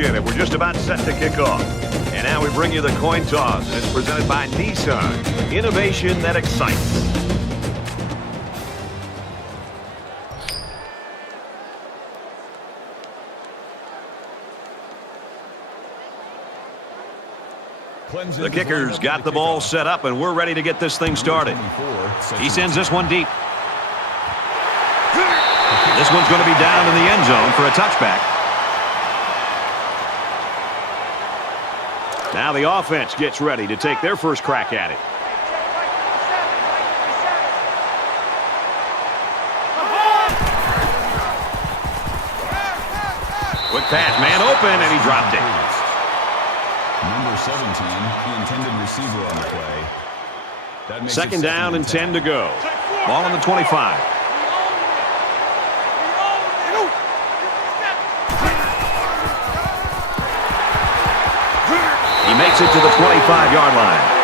action, and we're just about set to kick off. And now we bring you the coin toss, and it's presented by Nissan. Innovation that excites. The kicker's got the ball set up, and we're ready to get this thing started. He sends this one deep. This one's going to be down in the end zone for a touchback. Now the offense gets ready to take their first crack at it. Quick pass, man open, and he dropped it. Number 17, the intended receiver on the play. That makes Second down and 10 to go. Ball on the 25. He makes it to the 25-yard line.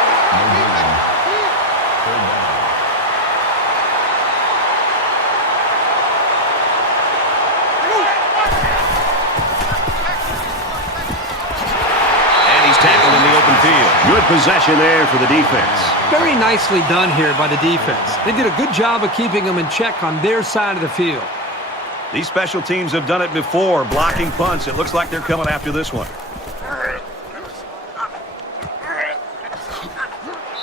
Good possession there for the defense. Very nicely done here by the defense. They did a good job of keeping them in check on their side of the field. These special teams have done it before, blocking punts. It looks like they're coming after this one.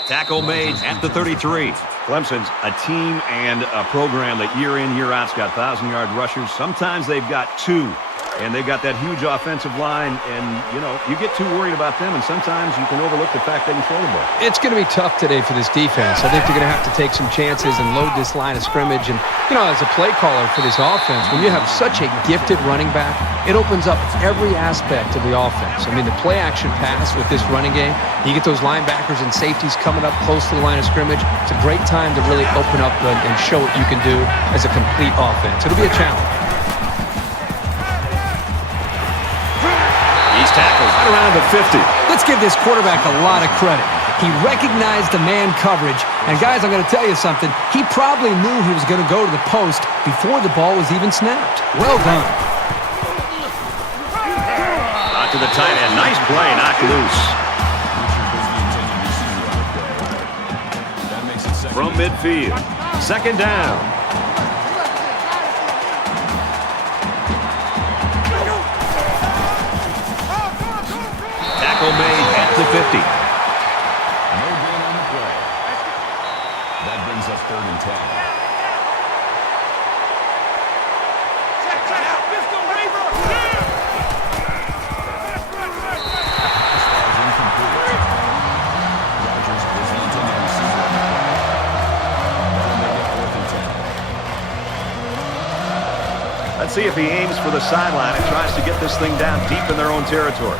Tackle made at the 33. Clemson's a team and a program that year in, year out's got 1,000-yard rushers. Sometimes they've got two. And they've got that huge offensive line, and, you know, you get too worried about them, and sometimes you can overlook the fact they can throw the ball. It's going to be tough today for this defense. I think they're going to have to take some chances and load this line of scrimmage. And, you know, as a play caller for this offense, when you have such a gifted running back, it opens up every aspect of the offense. I mean, the play-action pass with this running game, you get those linebackers and safeties coming up close to the line of scrimmage. It's a great time to really open up and show what you can do as a complete offense. It'll be a challenge. Tackles right around the 50. Let's give this quarterback a lot of credit. He recognized the man coverage, and guys, I'm going to tell you something. He probably knew he was going to go to the post before the ball was even snapped. Well done. Out to the tight end. Nice play, knocked loose. From midfield. Second down. Made at the 50. No gain on the play. That brings up 3rd and 10. Rodgers was the intended receiver. That'll make it 4th and 10. Let's see if he aims for the sideline and tries to get this thing down deep in their own territory.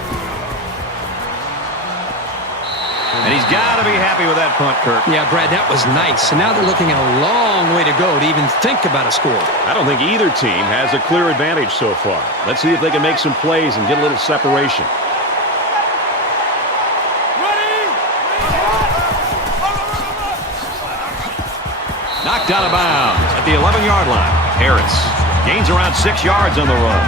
And he's got to be happy with that punt, Kirk. Yeah, Brad, that was nice. And now they're looking at a long way to go to even think about a score. I don't think either team has a clear advantage so far. Let's see if they can make some plays and get a little separation. Knocked out of bounds at the 11-yard line. Harris gains around 6 yards on the run.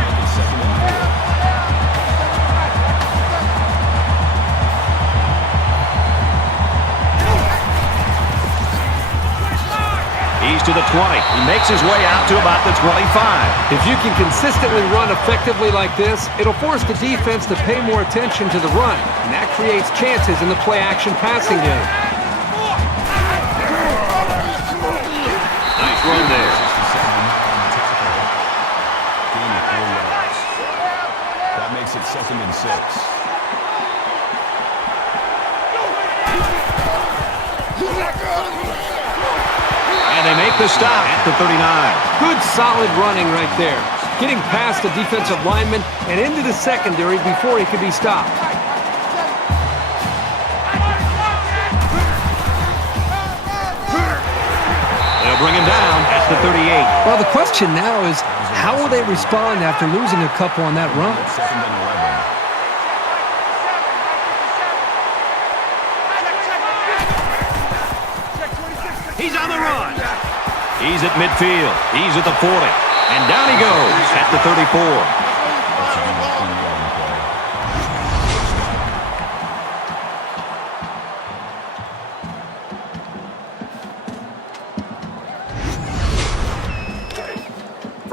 He's to the 20. He makes his way out to about the 25. If you can consistently run effectively like this, it'll force the defense to pay more attention to the run, and that creates chances in the play-action passing game. Nice run there. That makes it 2nd and 6. And they make the stop at the 39. Good, solid running right there. Getting past the defensive lineman and into the secondary before he could be stopped. They'll bring him down at the 38. Well, the question now is, how will they respond after losing a couple on that run? 2nd and 11. He's on the run. He's at midfield. He's at the 40. And down he goes at the 34.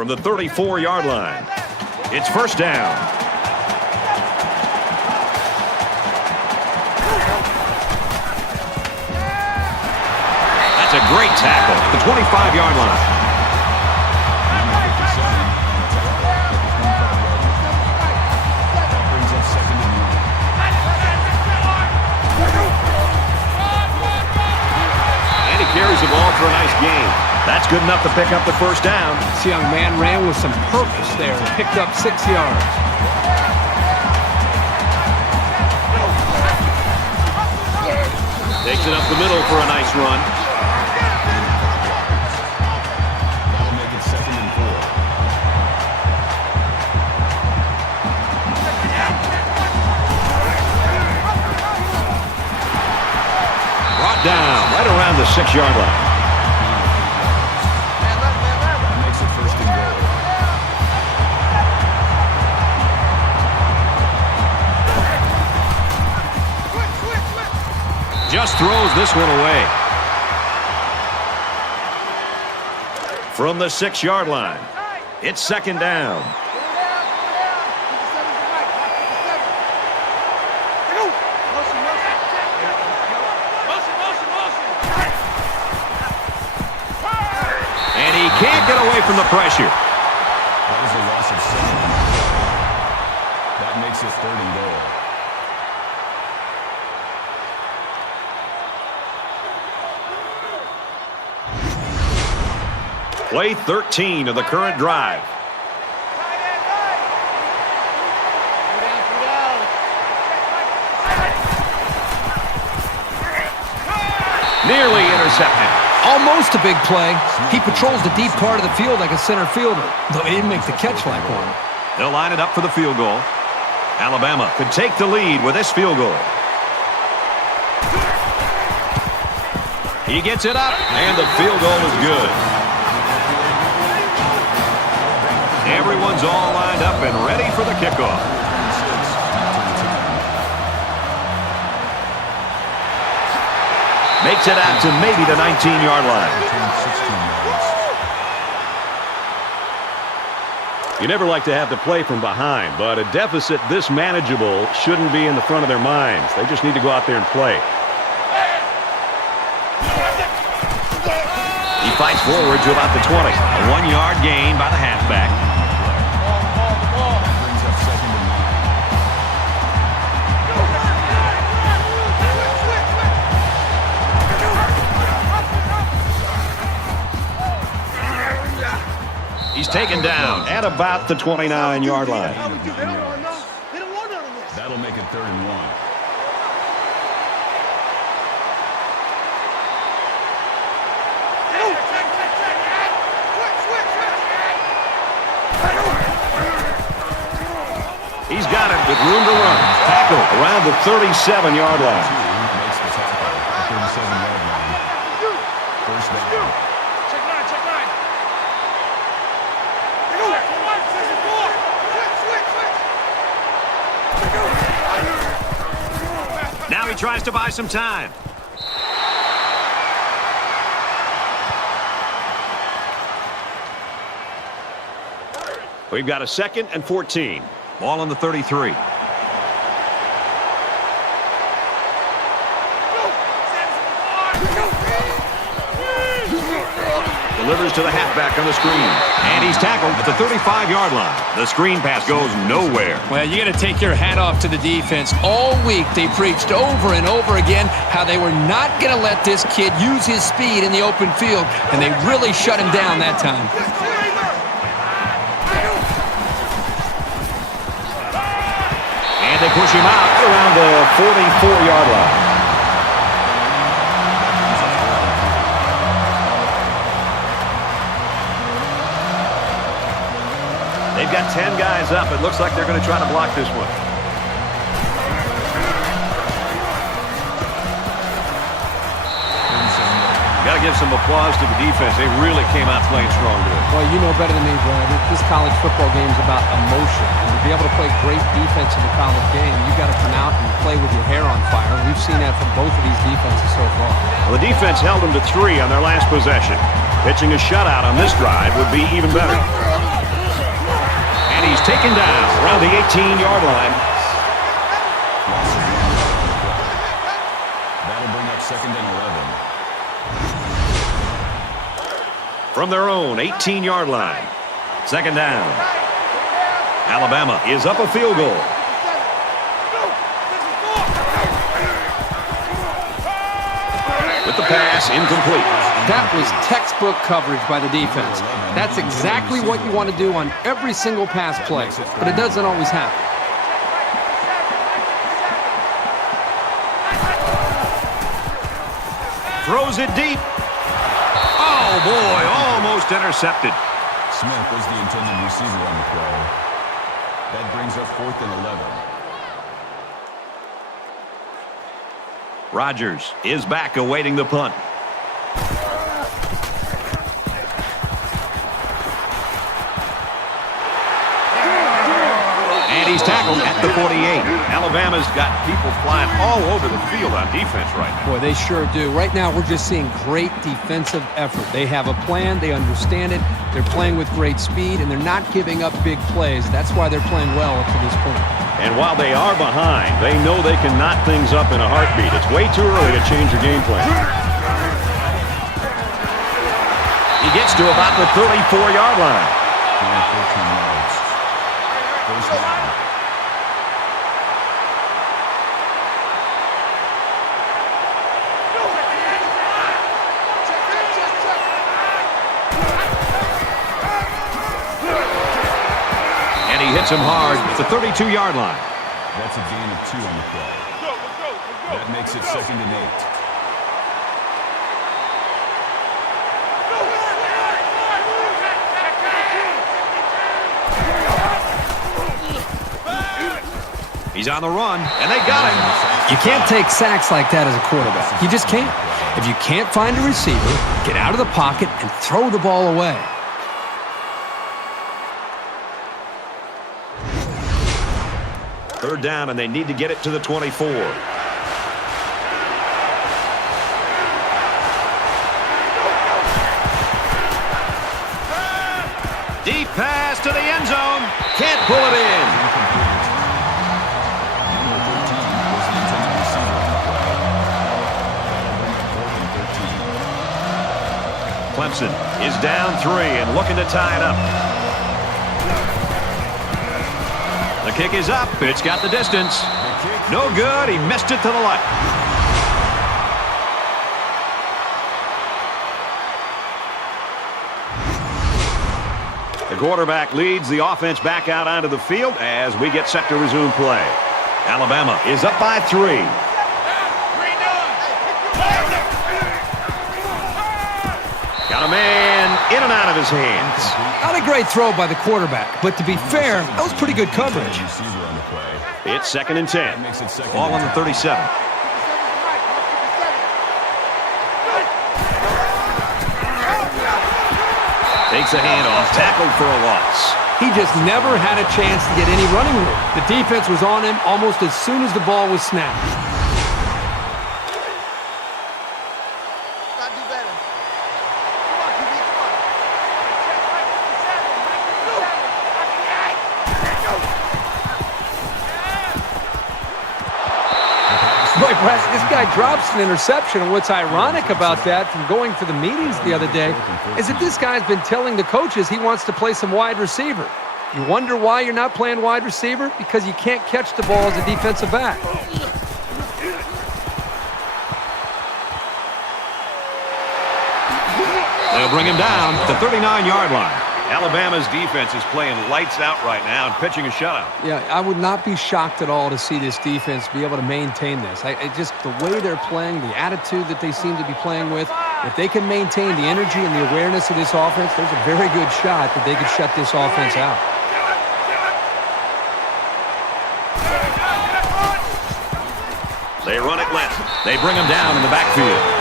from the 34-yard line. It's first down. That's a great tackle at the 25-yard line. Carries the ball for a nice gain. That's good enough to pick up the first down. This young man ran with some purpose there and picked up 6 yards. Takes it up the middle for a nice run. That'll make it 2nd and 4. Brought down right around the 6-yard line. That makes it 1st and goal. Just throws this one away. From the 6-yard line, it's 2nd down. Can't get away from the pressure. That was a loss of 7. That makes it 3rd and goal. Play 13 of the current drive. Nearly intercepted. Almost a big play. He patrols the deep part of the field like a center fielder, though he didn't make the catch like one. They'll line it up for the field goal. Alabama could take the lead with this field goal. He gets it up, and the field goal is good. Everyone's all lined up and ready for the kickoff. Makes it out to maybe the 19-yard line. You never like to have to play from behind, but a deficit this manageable shouldn't be in the front of their minds. They just need to go out there and play. He fights forward to about the 20. A 1-yard gain by the halfback. He's taken down at about the 29-yard line. That'll make it 3rd and 1. He's got it with room to run. Tackle around the 37-yard line. Makes the tackle at the 37-yard line. First down. Now he tries to buy some time. We've got a 2nd and 14. Ball on the 33. Delivers to the halfback on the screen. And he's tackled at the 35-yard line. The screen pass goes nowhere. Well, you got to take your hat off to the defense. All week they preached over and over again how they were not going to let this kid use his speed in the open field, and they really shut him down that time. And they push him out at around the 44-yard line. They've got 10 guys up. It looks like they're going to try to block this one. Got to give some applause to the defense. They really came out playing strong today. Well, you know better than me, Brad. This college football game is about emotion. And to be able to play great defense in the college game, you've got to come out and play with your hair on fire. We've seen that from both of these defenses so far. Well, the defense held them to 3 on their last possession. Pitching a shutout on this drive would be even better. And he's taken down around the 18-yard line. That'll bring up 2nd and 11. From their own 18-yard line. 2nd down. Alabama is up a field goal. With the pass incomplete. That was textbook coverage by the defense. That's exactly what you want to do on every single pass play, but it doesn't always happen. Throws it deep. Oh, boy, almost intercepted. Smith was the intended receiver on the play. That brings up 4th and 11. Rodgers is back awaiting the punt. And he's tackled at the 48. Alabama's got people flying all over the field on defense right now. Boy, they sure do. Right now, we're just seeing great defensive effort. They have a plan. They understand it. They're playing with great speed, and they're not giving up big plays. That's why they're playing well up to this point. And while they are behind, they know they can knot things up in a heartbeat. It's way too early to change your game plan. He gets to about the 34-yard line. 14 yards. First down. He hits him hard at the 32-yard line. That's a gain of 2 on the play. That makes it 2nd and 8. He's on the run, and they got him. You can't take sacks like that as a quarterback. You just can't. If you can't find a receiver, get out of the pocket and throw the ball away. Third down, and they need to get it to the 24. Deep pass to the end zone. Can't pull it in. Clemson is down 3 and looking to tie it up. The kick is up. It's got the distance. No good. He missed it to the left. The quarterback leads the offense back out onto the field as we get set to resume play. Alabama is up by 3. Got a man in and out of his hands. Not a great throw by the quarterback, but to be fair, that was pretty good coverage. It's 2nd and 10. Ball on the 37. Takes a handoff, tackled for a loss. He just never had a chance to get any running room. The defense was on him almost as soon as the ball was snapped. Boy, Brett, this guy drops an interception, and what's ironic about that from going to the meetings the other day is that this guy's been telling the coaches he wants to play some wide receiver. You wonder why you're not playing wide receiver? Because you can't catch the ball as a defensive back. They'll bring him down at the 39-yard line. Alabama's defense is playing lights out right now and pitching a shutout. Yeah, I would not be shocked at all to see this defense be able to maintain this. Just the way they're playing, the attitude that they seem to be playing with, if they can maintain the energy and the awareness of this offense, there's a very good shot that they could shut this offense out. They run it left. They bring him down in the backfield.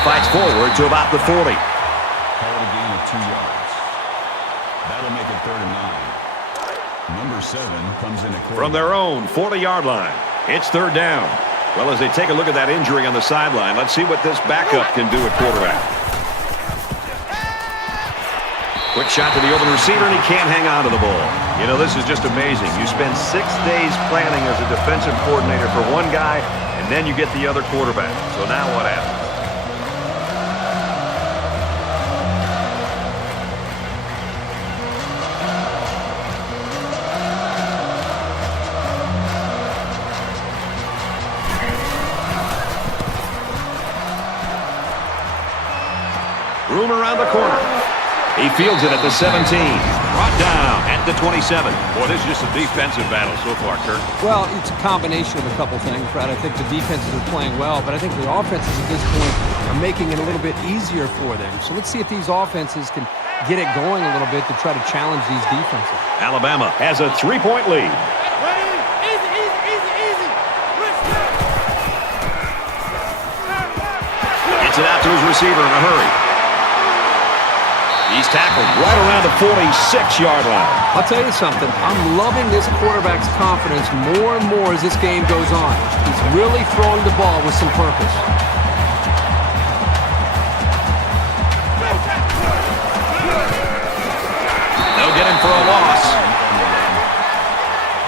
Fights forward to about the 40. Call it a gain of 2 yards. That'll make it 3rd and 9. Number 6 7 comes in at quarterback. From their own 40-yard line, it's third down. Well, as they take a look at that injury on the sideline, let's see what this backup can do at quarterback. Quick shot to the open receiver, and he can't hang on to the ball. You know, this is just amazing. You spend 6 days planning as a defensive coordinator for one guy, and then you get the other quarterback. So now what happens? Room around the corner. He fields it at the 17. Brought down at the 27. Boy, this is just a defensive battle so far, Kirk. Well, it's a combination of a couple things, Brad. I think the defenses are playing well, but I think the offenses at this point are making it a little bit easier for them. So let's see if these offenses can get it going a little bit to try to challenge these defenses. Alabama has a 3-point lead. Gets it out to his receiver in a hurry. He's tackled right around the 46-yard line. I'll tell you something. I'm loving this quarterback's confidence more and more as this game goes on. He's really throwing the ball with some purpose. They'll get him for a loss.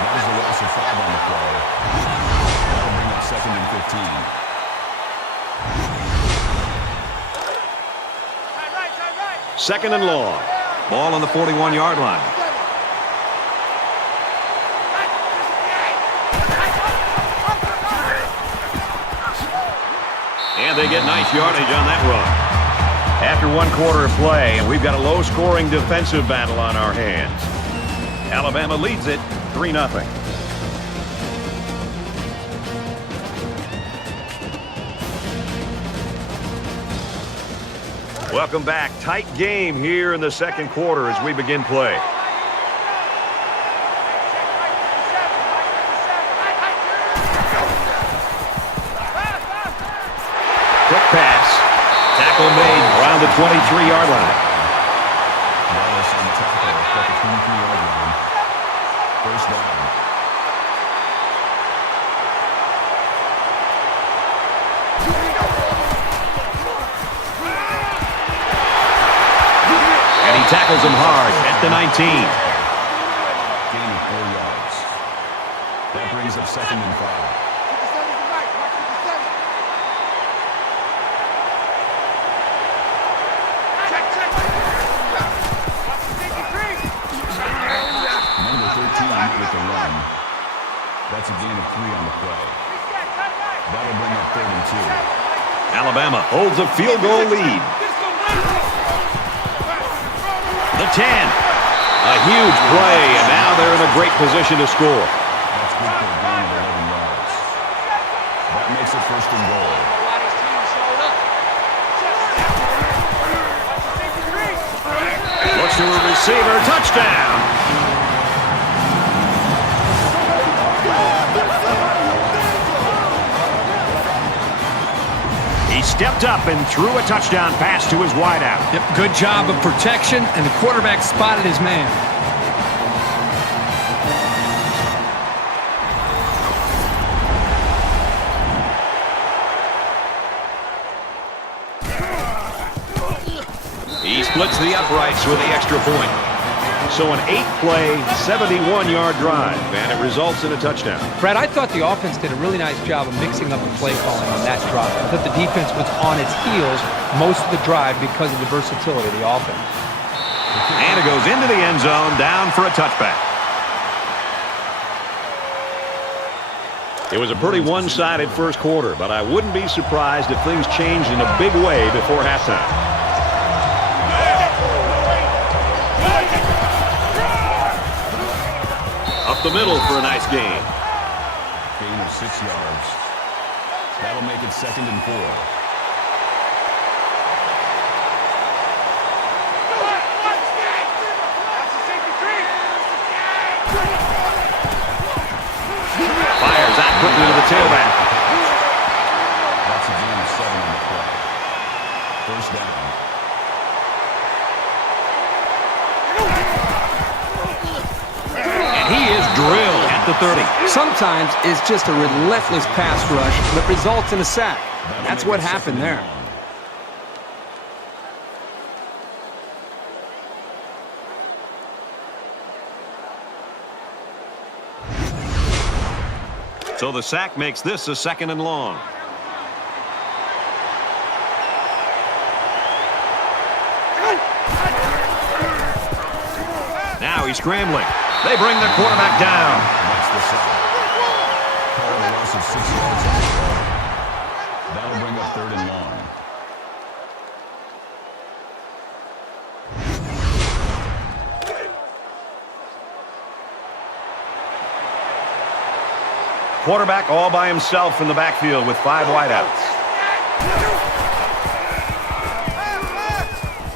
That is the loss of 5 on the play. That'll bring up 2nd and 15. Second and long. Ball on the 41-yard line. And they get nice yardage on that run. After 1 quarter of play, and we've got a low-scoring defensive battle on our hands. Alabama leads it 3-0. Welcome back. Tight game here in the second quarter as we begin play. Quick pass. Tackle made around the 23-yard line. Wallace on the tackle at the 23-yard line. First down. He tackles him hard at the 19. Gain of 4 yards. That brings up 2nd and 5. Number 13 with the run. That's a gain of 3 on the play. That'll bring up 3rd and 2. Alabama holds a field goal lead. The 10. A huge play, and now they're in a great position to score. That's good for a gain of 11 yards. That makes it 1st and goal. Looks to a receiver. Touchdown. He stepped up and threw a touchdown pass to his wideout. Yep, good job of protection, and the quarterback spotted his man. He splits the uprights with the extra point. So an 8-play, 71-yard drive, and it results in a touchdown. Brad, I thought the offense did a really nice job of mixing up the play calling on that drive. I thought the defense was on its heels most of the drive because of the versatility of the offense. And it goes into the end zone, down for a touchback. It was a pretty one-sided first quarter, but I wouldn't be surprised if things changed in a big way before halftime. Up the middle for a nice gain. Gain of 6 yards. That'll make it 2nd and 4. Fires out quickly to the tailback. That's a gain of 7 on the play. First down. And he is the 30. Sometimes it's just a relentless pass rush that results in a sack. That's what happened there. So the sack makes this a 2nd and long. Now he's scrambling. They bring the quarterback down. That's the sack. Call a loss of 6 yards on the play. That'll bring up 3rd and long. Quarterback all by himself in the backfield with 5 wideouts.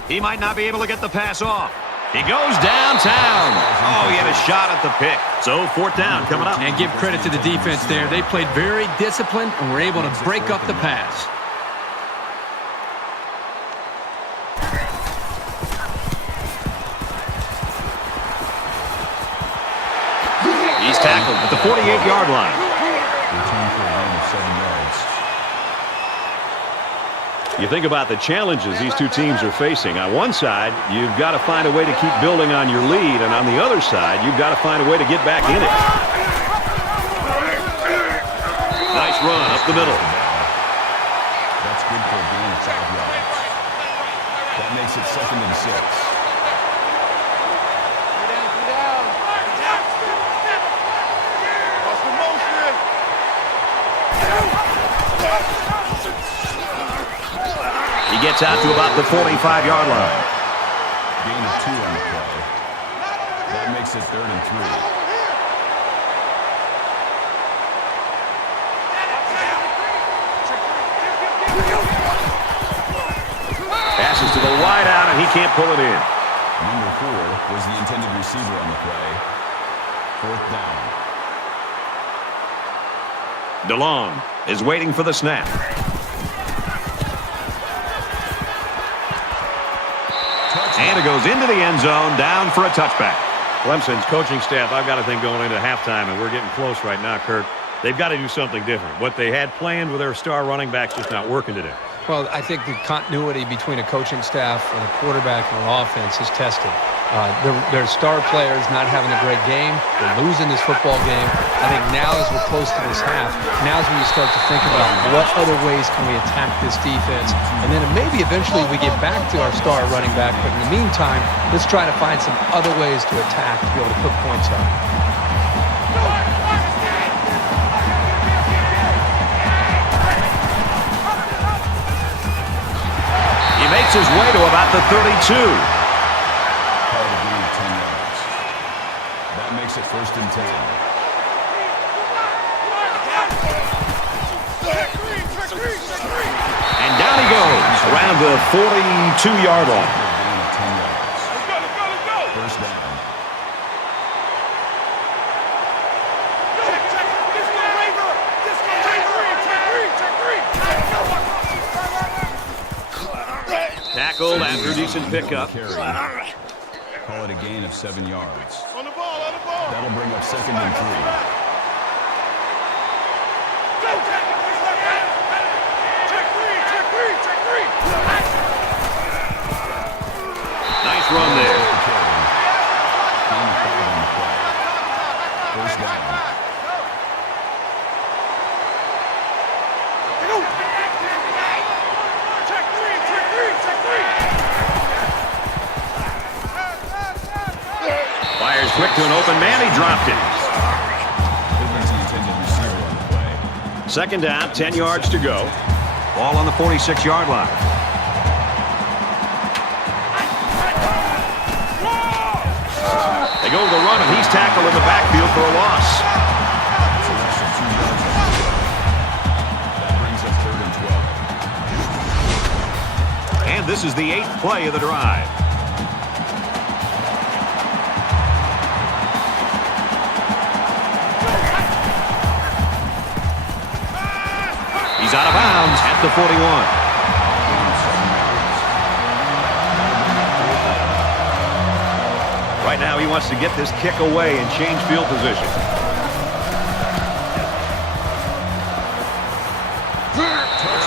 He might not be able to get the pass off. He goes downtown. Oh, he had a shot at the pick. So 4th down coming up. And give credit to the defense there. They played very disciplined and were able to break up the pass. He's tackled at the 48-yard line. Return for a gain of 7 yards. You think about the challenges these two teams are facing. On one side, you've got to find a way to keep building on your lead, and on the other side, you've got to find a way to get back in it. Nice run up the middle. That's good for a gain of 5 yards. That makes it 2nd and 6. He gets out to about the 45-yard line. Gain of 2 on the play. That makes it 3rd and 3. Passes to the wide out, and he can't pull it in. Number 4 was the intended receiver on the play. 4th down. DeLong is waiting for the snap. And it goes into the end zone, down for a touchback. Clemson's coaching staff, I've got to think going into halftime, and we're getting close right now, Kirk. They've got to do something different. What they had planned with their star running backs just not working today. Well, I think the continuity between a coaching staff and a quarterback and an offense is tested. Their star players not having a great game. They're losing this football game. I think now as we're close to this half, now is when you start to think about what other ways can we attack this defense. And then maybe eventually we get back to our star running back. But in the meantime, let's try to find some other ways to attack to be able to put points up. He makes his way to about the 32. That makes it 1st and 10. And down he goes around the 42-yard line. First down. Tackled after decent pickup. Call it a gain of 7 yards. That'll bring up 2nd and 3. Nice run there. Gain of 5 on the play. First down. Fires quick to an open man. He dropped it. Second down, 10 yards to go. Ball on the 46-yard line. They go to the run, and he's tackled in the backfield for a loss. That brings up 3rd and 12. And this is the 8th play of the drive. He's out of bounds at the 41. Right now he wants to get this kick away and change field position.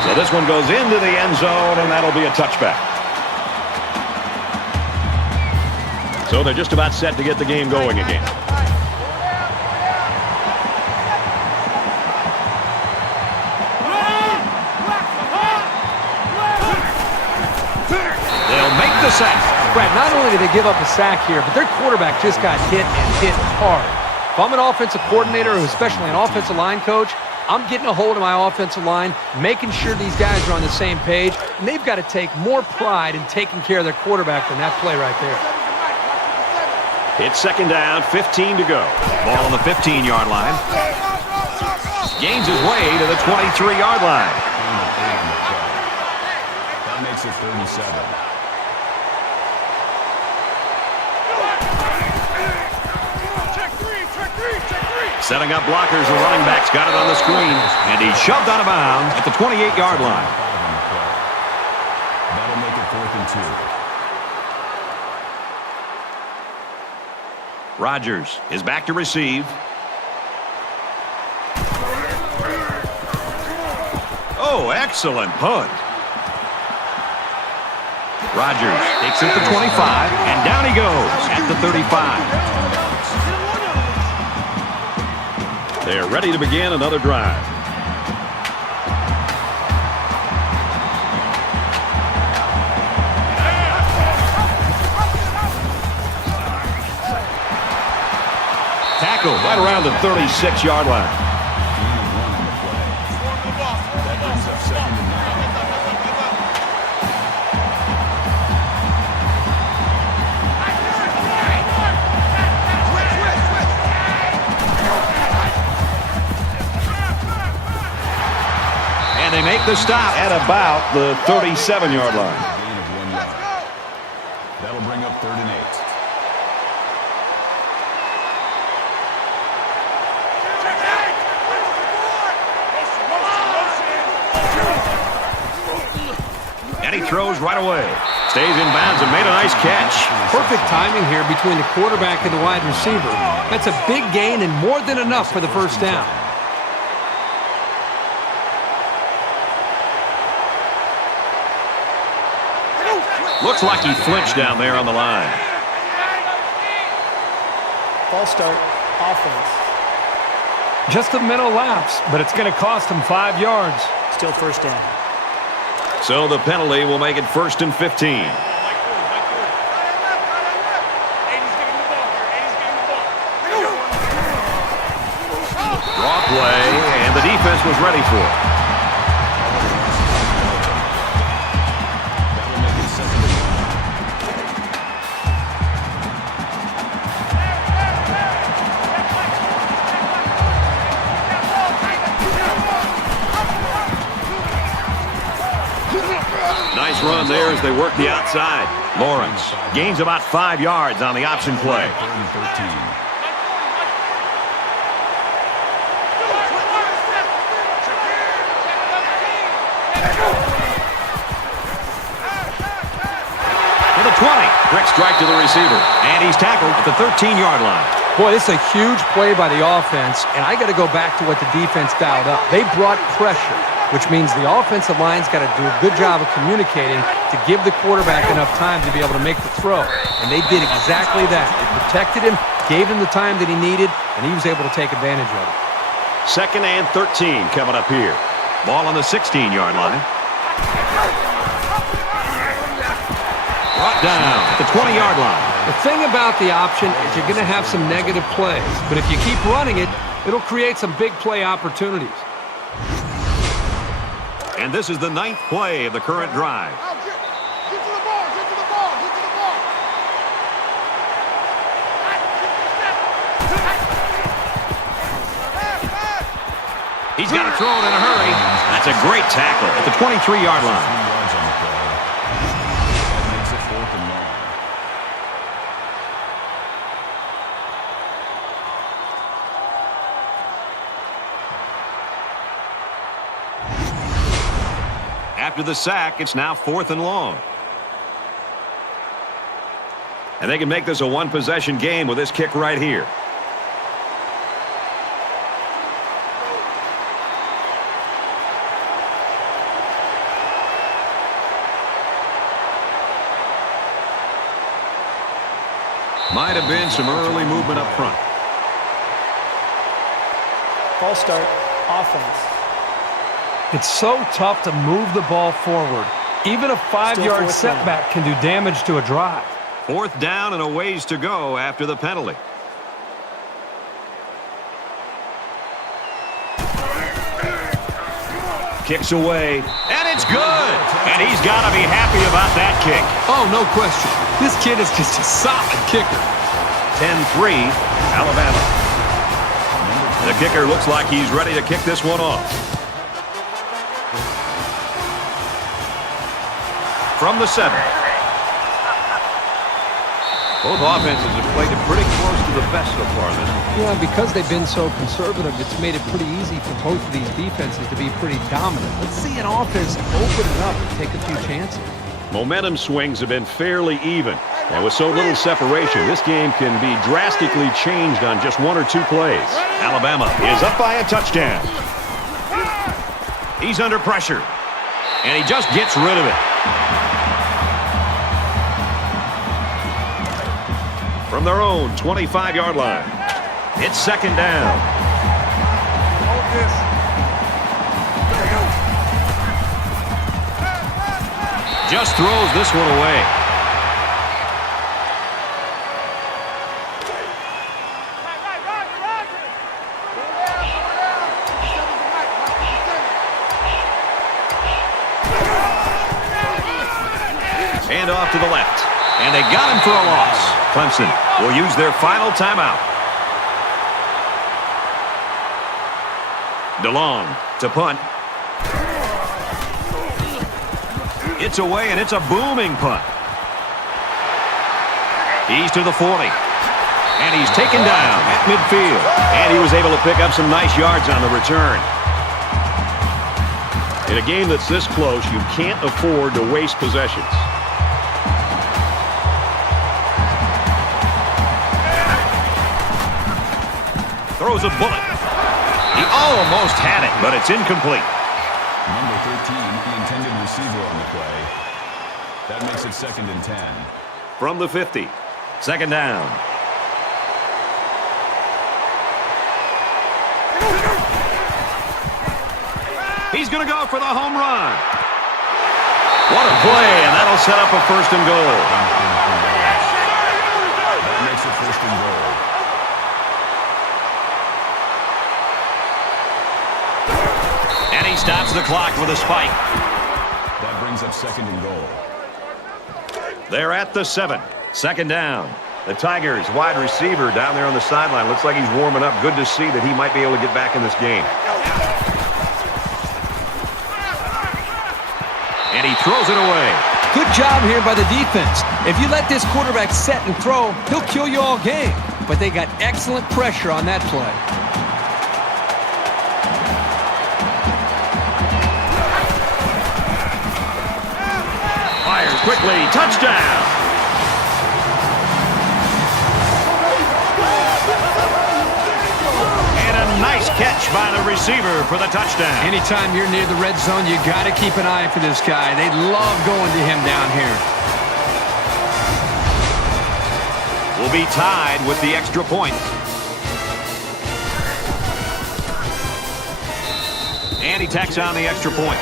So this one goes into the end zone, and that'll be a touchback. So they're just about set to get the game going again. They'll make the sack. Brad, not only did they give up a sack here, but their quarterback just got hit and hit hard. If I'm an offensive coordinator, or especially an offensive line coach, I'm getting a hold of my offensive line, making sure these guys are on the same page, and they've got to take more pride in taking care of their quarterback than that play right there. It's second down, 15 to go. Ball on the 15-yard line. Gains his way to the 23-yard line. That makes it 37. Setting up blockers, the running back's got it on the screen, and he's shoved out of bounds at the 28-yard line. That'll make it 4th and 2. Rodgers is back to receive. Oh, excellent punt. Rodgers takes it to 25, and down he goes at the 35. They're ready to begin another drive. Tackle right around the 36-yard line. That brings up 2nd and 9. And they make the stop at about the 37-yard line. Gain of 1 yard. That'll bring up 3rd and 8. And he throws right away. Stays in bounds and made a nice catch. Perfect timing here between the quarterback and the wide receiver. That's a big gain and more than enough for the first down. Looks like he flinched down there on the line. False start, offense. Just a mental lapse, but it's going to cost him 5 yards. Still first down. So the penalty will make it 1st and 15. Draw play, and the defense was ready for it. That'll make it 2nd and 1. Nice run there as they work the outside. Lawrence gains about 5 yards on the option play. 3rd and 13. To the 20. Quick strike to the receiver. And he's tackled at the 13-yard line. Boy, this is a huge play by the offense, and I got to go back to what the defense dialed up. They brought pressure, which means the offensive line's got to do a good job of communicating to give the quarterback enough time to be able to make the throw. And they did exactly that. They protected him, gave him the time that he needed, and he was able to take advantage of it. 2nd and 13 coming up here. Ball on the 16-yard line. Brought down at the 20-yard line. The thing about the option is you're going to have some negative plays, but if you keep running it, it'll create some big play opportunities. And this is the 9th play of the current drive. He's got to throw it in a hurry. That's a great tackle at the 23-yard line. 3 yards on the play. That makes it 4th and long. After the sack, it's now 4th and long. And they can make this a one-possession game with this kick right here. Might have been some early movement up front. False start, offense. It's so tough to move the ball forward. Even a 5-yard setback can do damage to a drive. 4th down and a ways to go after the penalty. Kicks away, and it's good. And he's got to be happy about that kick. Oh, no question. This kid is just a solid kicker. 10-3, Alabama. The kicker looks like he's ready to kick this one off. From the 7. Both offenses have played it pretty close to the best so far this one. Yeah, because they've been so conservative, it's made it pretty easy for both of these defenses to be pretty dominant. Let's see an offense open it up and take a few chances. Momentum swings have been fairly even. And with so little separation, this game can be drastically changed on just 1 or 2 plays. Alabama is up by a touchdown. He's under pressure. And he just gets rid of it. From their own 25-yard line. It's 2nd down. Just throws this one away. And off to the left. And they got him for a loss. Clemson will use their final timeout. DeLong to punt. It's away, and it's a booming punt. He's to the 40. And he's taken down at midfield. And he was able to pick up some nice yards on the return. In a game that's this close, you can't afford to waste possessions. Throws a bullet. He almost had it, but it's incomplete. Number 13, the intended receiver on the play. That makes it 2nd and 10. From the 50. 2nd down. He's going to go for the home run. What a play, and that'll set up a 1st and goal. That makes it 1st and goal. And he stops the clock with a spike. That brings up 2nd and goal. They're at the 7. 2nd down. The Tigers wide receiver down there on the sideline. Looks like he's warming up. Good to see that he might be able to get back in this game. And he throws it away. Good job here by the defense. If you let this quarterback set and throw, he'll kill you all game. But they got excellent pressure on that play. Fires quickly. Touchdown. And a nice catch by the receiver for the touchdown. Anytime you're near the red zone, you got to keep an eye for this guy. They love going to him down here. Will be tied with the extra point. And he tacks on the extra point.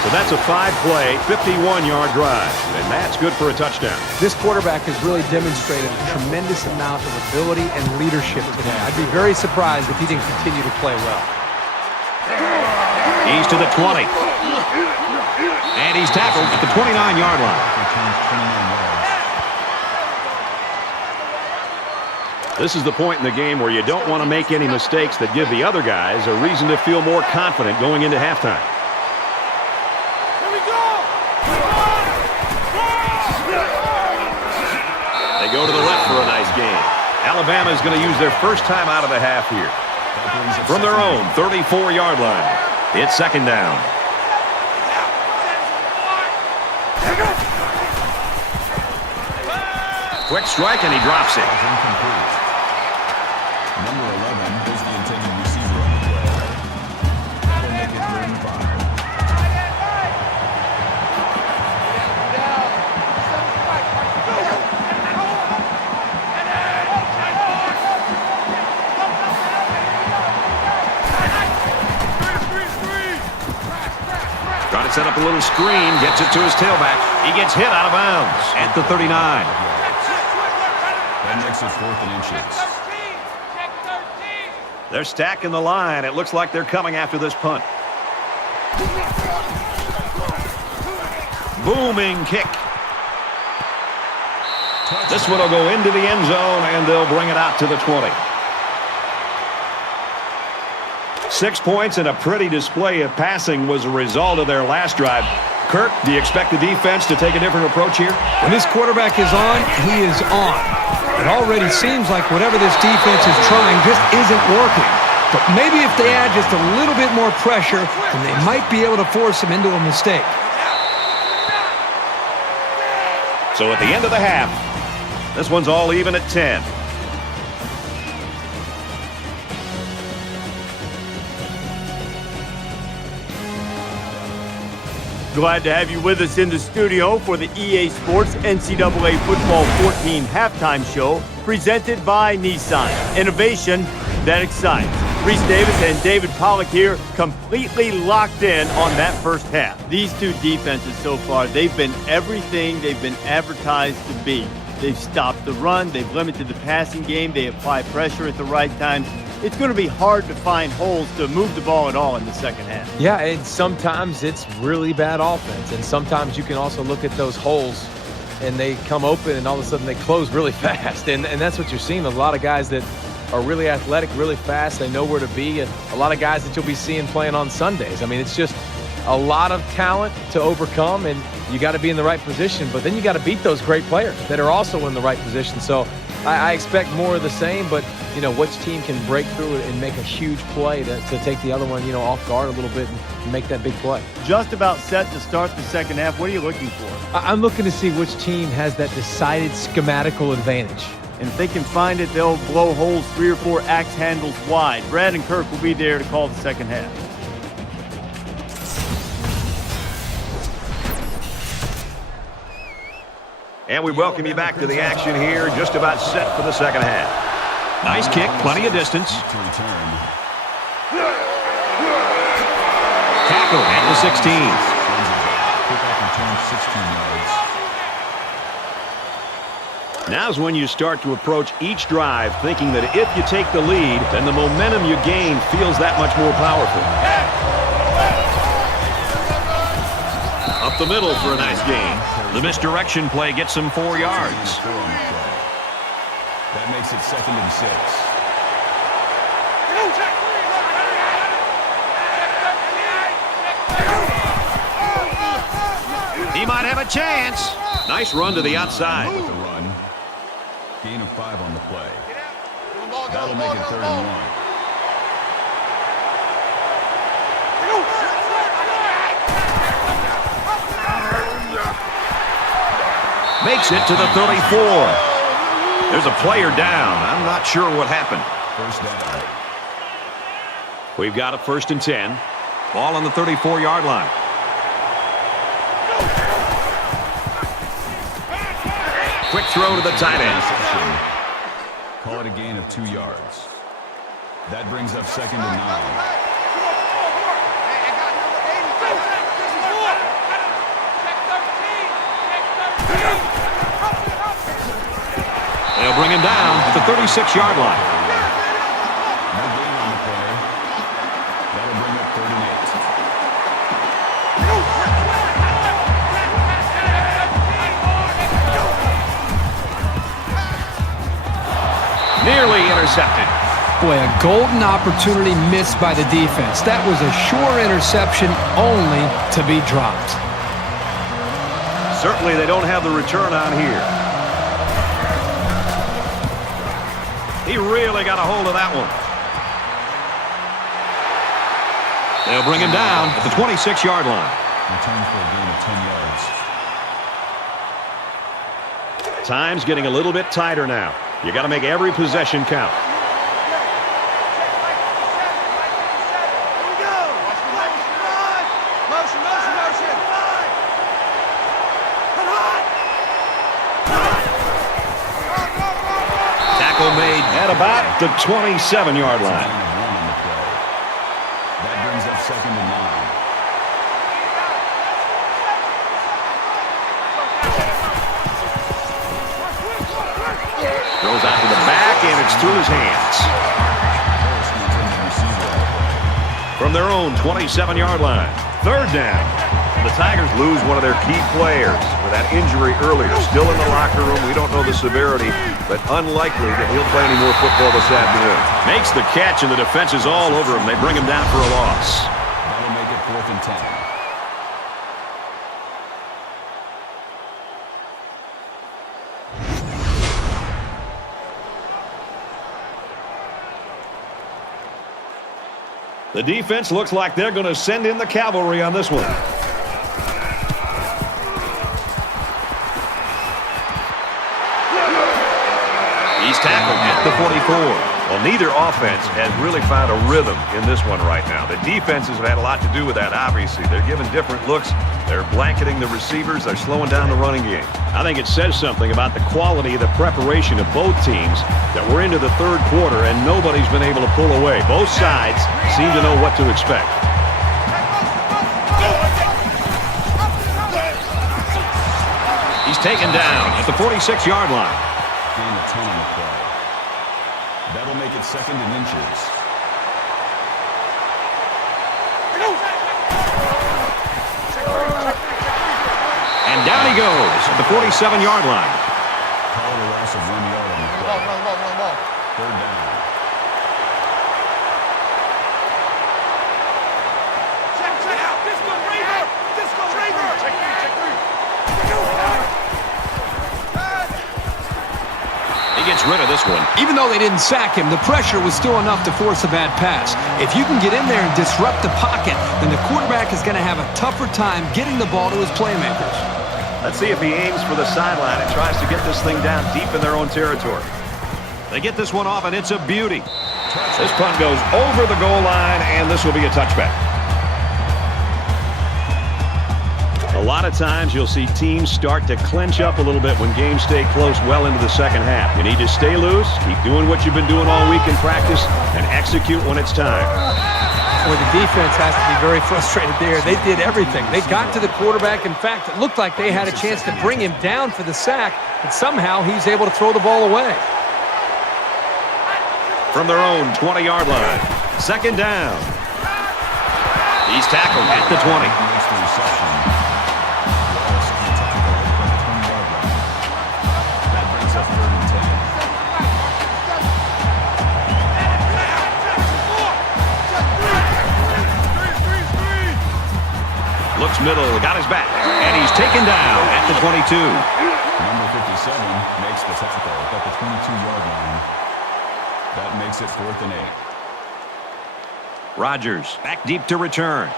So that's a 5-play, 51-yard drive. And that's good for a touchdown. This quarterback has really demonstrated a tremendous amount of ability and leadership today. I'd be very surprised if he didn't continue to play well. He's to the 20. And he's tackled at the 29-yard line. This is the point in the game where you don't want to make any mistakes that give the other guys a reason to feel more confident going into halftime. They go to the left for a nice gain. Alabama is going to use their first time out of the half here. From their own 34-yard line, it's 2nd down. Quick strike, and he drops it. Number 11 is the intended receiver on the play. That'll make it 3rd and 5. might set up a little screen, gets it to his tailback. He gets hit out of bounds at the 39. That makes it 4th and inches. They're stacking the line. It looks like they're coming after this punt. Booming kick. This one will go into the end zone, and they'll bring it out to the 20. 6 points and a pretty display of passing was a result of their last drive. Kirk, do you expect the defense to take a different approach here? When this quarterback is on, he is on. It already seems like whatever this defense is trying just isn't working. But maybe if they add just a little bit more pressure, then they might be able to force him into a mistake. So at the end of the half, this one's all even at 10. Glad to have you with us in the studio for the EA Sports NCAA Football 14 halftime show presented by Nissan. Innovation that excites. Reese Davis and David Pollack here, completely locked in on that first half. These two defenses so far, they've been everything they've been advertised to be. They've stopped the run, they've limited the passing game, they apply pressure at the right time. It's going to be hard to find holes to move the ball at all in the second half. Yeah, and sometimes it's really bad offense, and sometimes you can also look at those holes and they come open and all of a sudden they close really fast, and that's what you're seeing. A lot of guys that are really athletic, really fast, they know where to be, and a lot of guys that you'll be seeing playing on Sundays. I mean, it's just a lot of talent to overcome, and you got to be in the right position, but then you got to beat those great players that are also in the right position. So I expect more of the same, but, you know, which team can break through it and make a huge play to take the other one, you know, off guard a little bit and make that big play. Just about set to start the second half. What are you looking for? I'm looking to see which team has that decided schematical advantage. And if they can find it, they'll blow holes 3 or 4 axe handles wide. Brad and Kirk will be there to call the second half. And we welcome you back to the action here, just about set for the second half. Nice kick, plenty of distance. Tackle at the 16. Now's when you start to approach each drive thinking that if you take the lead, then the momentum you gain feels that much more powerful. Up the middle for a nice gain. The misdirection play gets him 4 yards. That makes it 2nd and 6. He might have a chance. Nice run to the outside. With the run. Gain of 5 on the play. That'll make it 3rd and 1. Makes it to the 34. There's a player down. I'm not sure what happened. First down. We've got a 1st and 10. Ball on the 34-yard line. Quick throw to the tight end. Call it a gain of 2 yards. That brings up 2nd and 9. They'll bring him down at the 36-yard line. No gain on the play. That'll bring up 3rd and 8. Nearly intercepted. Boy, a golden opportunity missed by the defense. That was a sure interception only to be dropped. Certainly they don't have the return on here. He really got a hold of that one. They'll bring him down at the 26-yard line. Return for a gain of 10 yards. Time's getting a little bit tighter now. You got to make every possession count. Tackle made at about the 27-yard line. That brings up 2nd and 9. breaks through his hands. From their own 27-yard line, 3rd down. The Tigers lose one of their key players with that injury earlier. Still in the locker room. We don't know the severity, but unlikely that he'll play any more football this afternoon. Makes the catch, and the defense is all over him. They bring him down for a loss. That'll make it 4th and 10. The defense looks like they're going to send in the cavalry on this one. He's tackled at the 44. Well, neither offense has really found a rhythm in this one right now. The defenses have had a lot to do with that, obviously. They're giving different looks. They're blanketing the receivers. They're slowing down the running game. I think it says something about the quality of the preparation of both teams that we're into the 3rd quarter and nobody's been able to pull away. Both sides seem to know what to expect. He's taken down at the 46-yard line. Gain of 10 on the play. That'll make it 2nd and inches. And down he goes at the 47-yard line. Call it a loss of 1 yard on the play. 3rd down. He gets rid of this one. Even though they didn't sack him, the pressure was still enough to force a bad pass. If you can get in there and disrupt the pocket, then the quarterback is going to have a tougher time getting the ball to his playmakers. Let's see if he aims for the sideline and tries to get this thing down deep in their own territory. They get this one off, and it's a beauty. This punt goes over the goal line, and this will be a touchback. A lot of times you'll see teams start to clench up a little bit when games stay close well into the second half. You need to stay loose, keep doing what you've been doing all week in practice, and execute when it's time. Well, the defense has to be very frustrated there. They did everything. They got to the quarterback. In fact, it looked like they had a chance to bring him down for the sack, but somehow he's able to throw the ball away. From their own 20-yard line, 2nd down. He's tackled at the 20. Looks middle, got his back, and he's taken down at the 22. Number 57 makes the tackle at the 22-yard line. That makes it 4th and 8. Rodgers back deep to return.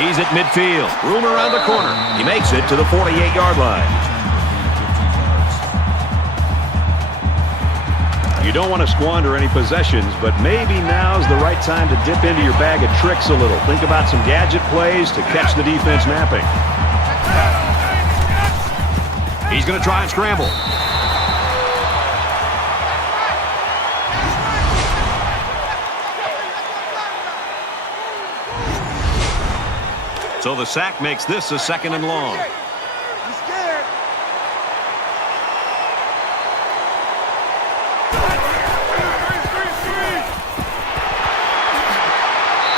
He's at midfield, room around the corner. He makes it to the 48-yard line. You don't want to squander any possessions, but maybe now's the right time to dip into your bag of tricks a little. Think about some gadget plays to catch the defense napping. He's going to try and scramble. So the sack makes this a 2nd and long.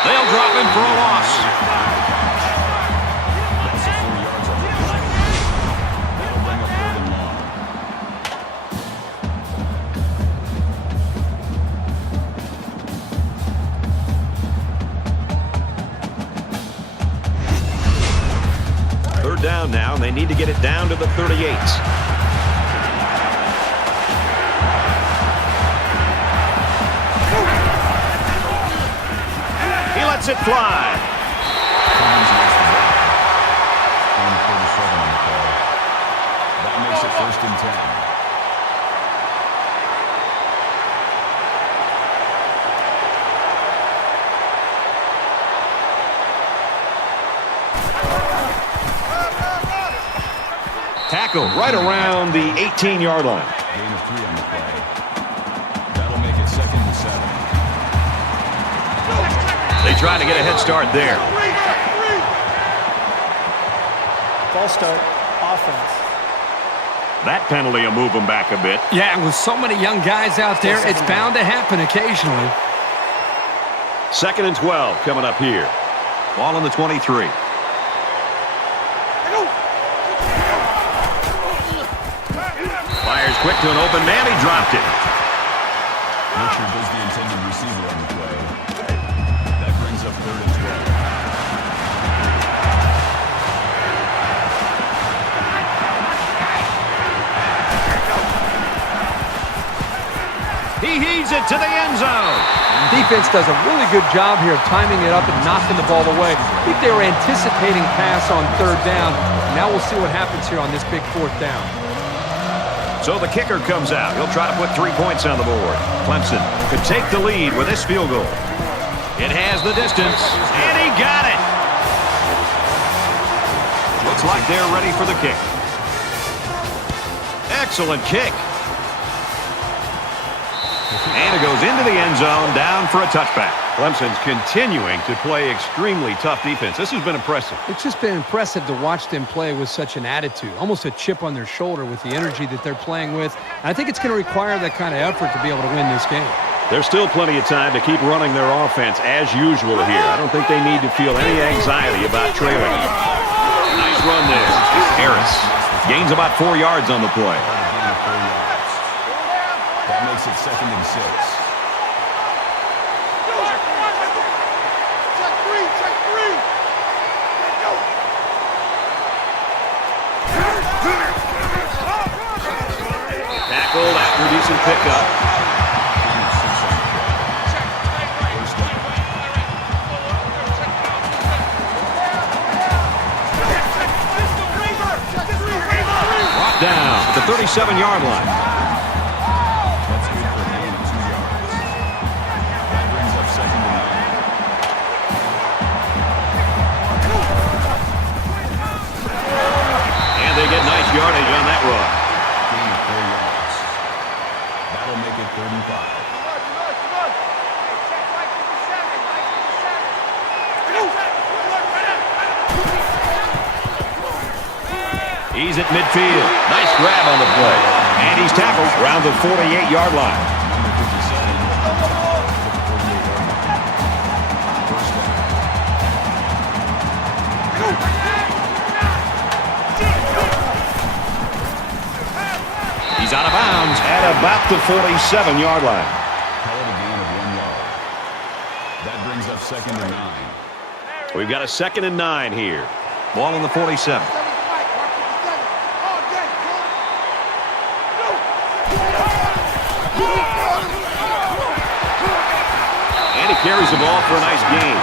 They'll drop him for a loss. That's 4 yards on the play. That'll bring up 3rd and long. Third down now, and they need to get it down to the 38. He lets it fly. That makes it 1st and 10. Tackle right around the 18-yard line. Gain of 3 on the play. That'll make it 2nd and 7. They try to get a head start there. False start, offense. That penalty will move them back a bit. Yeah, with so many young guys out there, it's bound to happen occasionally. 2nd and 12 coming up here. Ball on the 23. Fires quick to an open man. He dropped it. Richard was the intended receiver on the play. That brings up 3rd and 12. He heaves it to the end zone. Defense does a really good job here of timing it up and knocking the ball away. I think they were anticipating pass on 3rd down. Now we'll see what happens here on this big 4th down. So the kicker comes out. He'll try to put 3 points on the board. Clemson could take the lead with this field goal. It has the distance, and he got it. Looks like they're ready for the kick. Excellent kick. And it goes into the end zone, down for a touchback. Clemson's continuing to play extremely tough defense. This has been impressive. It's just been impressive to watch them play with such an attitude, almost a chip on their shoulder with the energy that they're playing with. And I think it's going to require that kind of effort to be able to win this game. There's still plenty of time to keep running their offense as usual here. I don't think they need to feel any anxiety about trailing. Nice run there. Harris gains about 4 yards on the play. That makes it 2nd and 6. Tackled after a decent pickup. Brought down at the 37-yard line. That's good for a gain of 2 yards. That brings up 2nd and 9. And they get nice yardage on that run. Gain of 4 yards. That'll make it 3rd and 5. He's at midfield. Nice grab on the play. And he's tackled around the 48-yard line. He's out of bounds at about the 47-yard line. Call it a gain of 1 yard. That brings up 2nd and 9. We've got a 2nd and 9 here. Ball on the 47. And he carries the ball for a nice gain.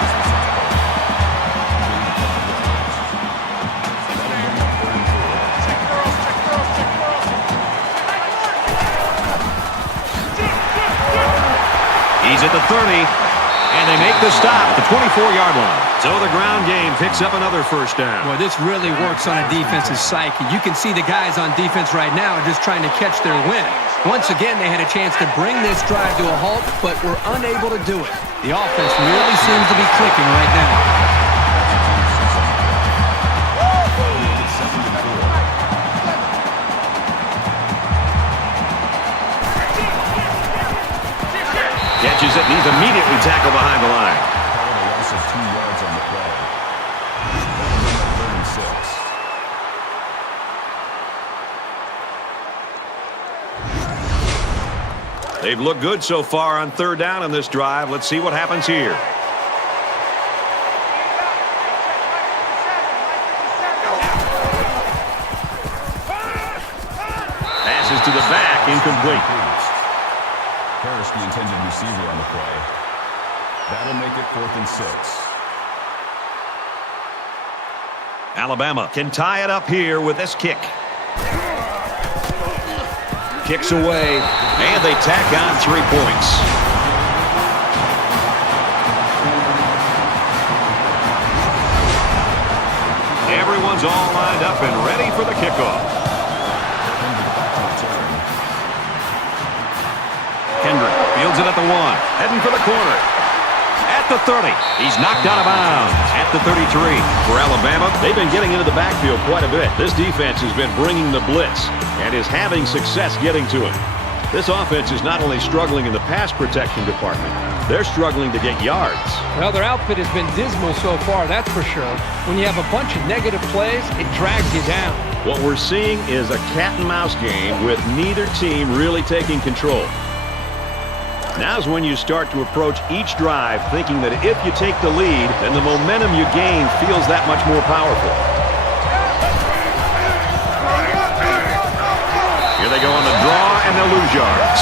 He's at the 30, and they make the stop at the 24-yard line. So the ground game picks up another 1st down. Boy, this really works on a defense's psyche. You can see the guys on defense right now just trying to catch their wind. Once again, they had a chance to bring this drive to a halt, but were unable to do it. The offense really seems to be clicking right now. Catches it, and he's immediately tackled behind the line. Call it a loss of 2 yards on the play. 3rd and 6. They've looked good so far on 3rd down in this drive. Let's see what happens here. Passes to the back, incomplete. Harris, the intended receiver on the play. That'll make it 4th and 6. Alabama can tie it up here with this kick. Kicks away, and they tack on 3 points. Everyone's all lined up and ready for the kickoff. Kendrick fields it at the 1, heading for the corner. At the 30. He's knocked out of bounds at the 33. For Alabama, they've been getting into the backfield quite a bit. This defense has been bringing the blitz and is having success getting to it. This offense is not only struggling in the pass protection department, they're struggling to get yards. Well, their output has been dismal so far, that's for sure. When you have a bunch of negative plays, it drags you down. What we're seeing is a cat-and-mouse game with neither team really taking control. Now's when you start to approach each drive thinking that if you take the lead, then the momentum you gain feels that much more powerful. Here they go on the draw, and they'll lose yards.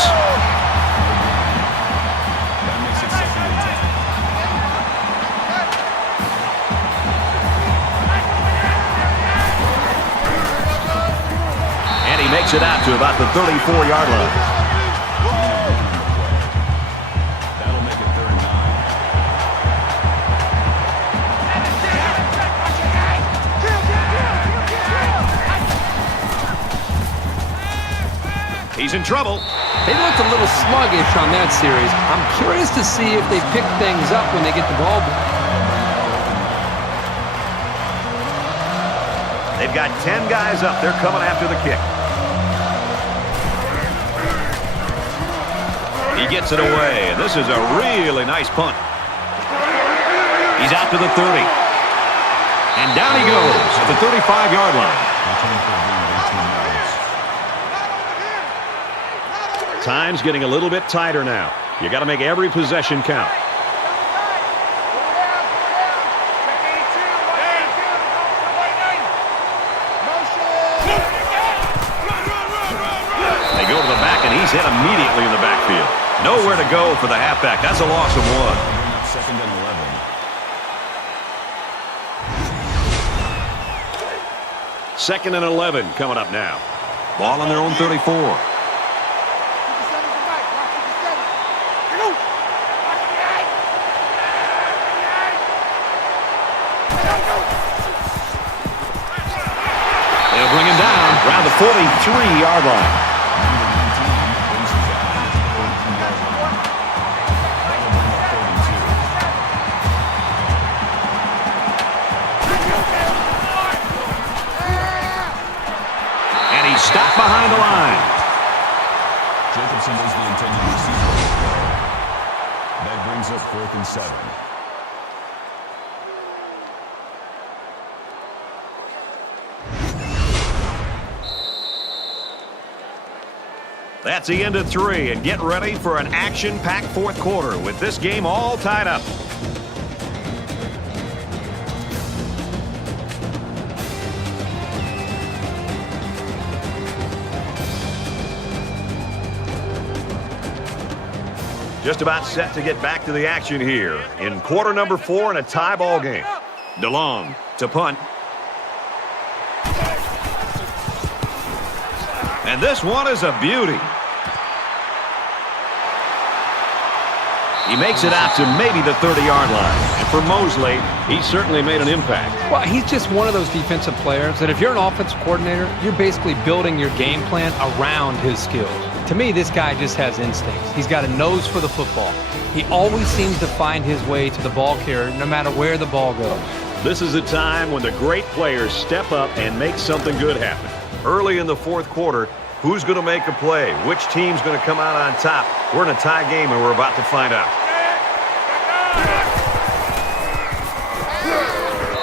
That makes it 2nd and 10. And he makes it out to about the 34-yard line. That'll make it 3rd and 9. He's in trouble. They looked a little sluggish on that series. I'm curious to see if they pick things up when they get the ball back. They've got 10 guys up. They're coming after the kick. He gets it away, and this is a really nice punt. He's out to the 30. And down he goes at the 35-yard line. Return for a gain of 18 yards. Time's getting a little bit tighter now. You got to make every possession count. They go to the back, and he's hit immediately in the backfield. Nowhere to go for the halfback. That's a loss of 1. Bring up 2nd and 11. 2nd and 11 coming up now. Ball on their own 34. They'll bring him down around the 43-yard line. Stopped behind the line. Jacobson is the intended receiver. That brings up 4th and 7. That's the end of 3, and get ready for an action-packed 4th quarter with this game all tied up. Just about set to get back to the action here in quarter number 4 in a tie ball game. DeLong to punt. And this one is a beauty. He makes it out to maybe the 30-yard line. And for Mosley, he certainly made an impact. Well, he's just one of those defensive players that if you're an offensive coordinator, you're basically building your game plan around his skills. To me, this guy just has instincts. He's got a nose for the football. He always seems to find his way to the ball carrier no matter where the ball goes. This is a time when the great players step up and make something good happen. Early in the 4th quarter, who's going to make a play? Which team's going to come out on top? We're in a tie game, and we're about to find out.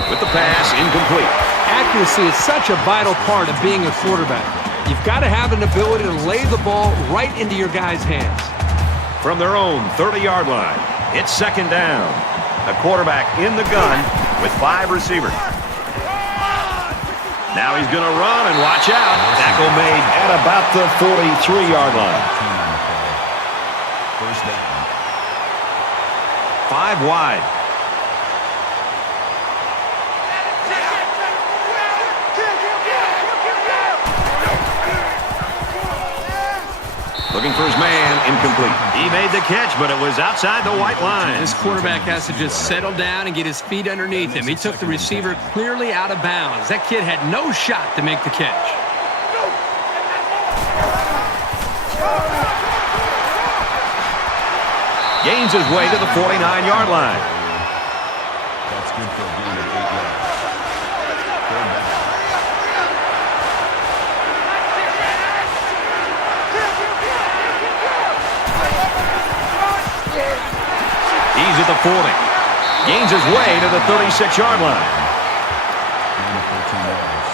With the pass, incomplete. Accuracy is such a vital part of being a quarterback. You've got to have an ability to lay the ball right into your guys' hands. From their own 30-yard line, it's 2nd down. A quarterback in the gun with 5 receivers. Now he's going to run, and watch out. Tackle made at about the 43-yard line. 1st down. 5 wide. Looking for his man, incomplete. He made the catch, but it was outside the white line. This quarterback has to just settle down and get his feet underneath him. He took the receiver clearly out of bounds. That kid had no shot to make the catch. Gains his way to the 49-yard line. That's good for a gain of 8 yards. Third down. He's at the 40. Gains his way to the 36-yard line. Gain of 14 yards.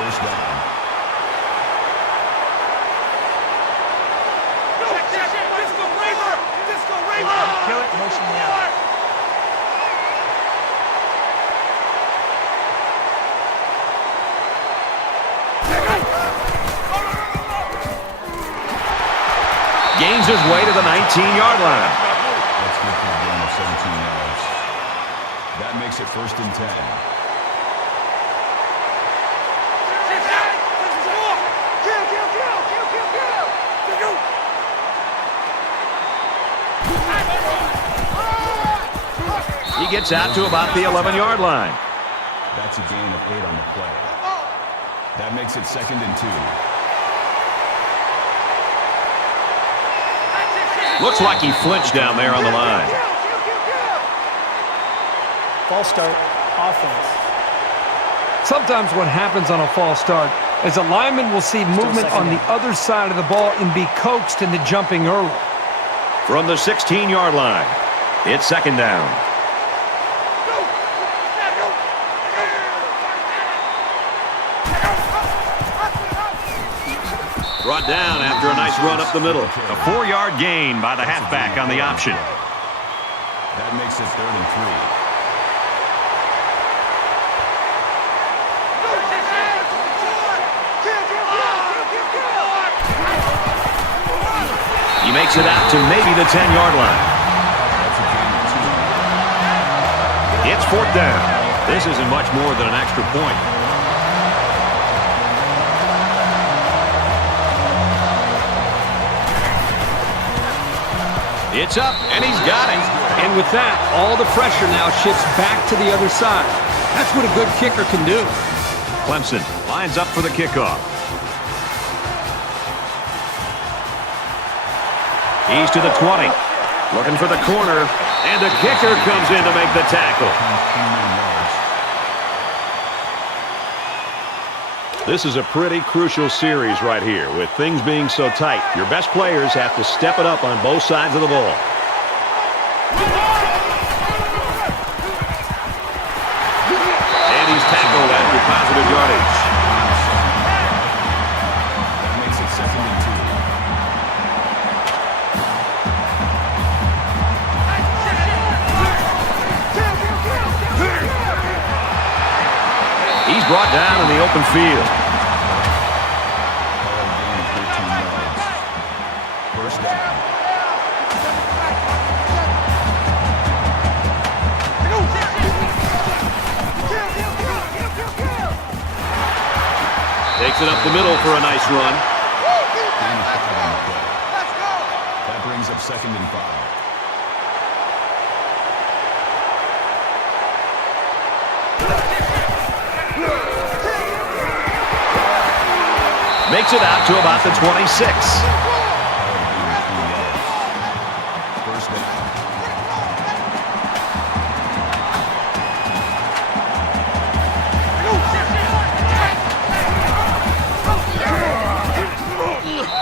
First down. Kill it, motion me out. Gains his way to the 19-yard line. That's good for a gain of 17 yards. That makes it 1st and 10. He gets out to about the 11-yard line. That's a gain of 8 on the play. That makes it 2nd and 2. Looks like he flinched down there on the line. False start, offense. Sometimes what happens on a false start is a lineman will see movement on the other side of the ball and be coaxed into jumping early. From the 16-yard line, it's 2nd down. Brought down after a nice run up the middle. A 4-yard gain by the halfback on the option. That makes it 3rd and 3. He makes it out to maybe the 10-yard line. It's 4th down. This isn't much more than an extra point. It's up, and he's got it. And with that, all the pressure now shifts back to the other side. That's what a good kicker can do. Clemson lines up for the kickoff. He's to the 20. Looking for the corner, and the kicker comes in to make the tackle. This is a pretty crucial series right here with things being so tight. Your best players have to step it up on both sides of the ball. And he's tackled after positive yardage. That makes it 2nd and 2. He's brought down in the open field. First down. Takes it up the middle for a nice run. Gain of 5 on the play. That brings up 2nd and 5. Makes it out to about the 26. First down.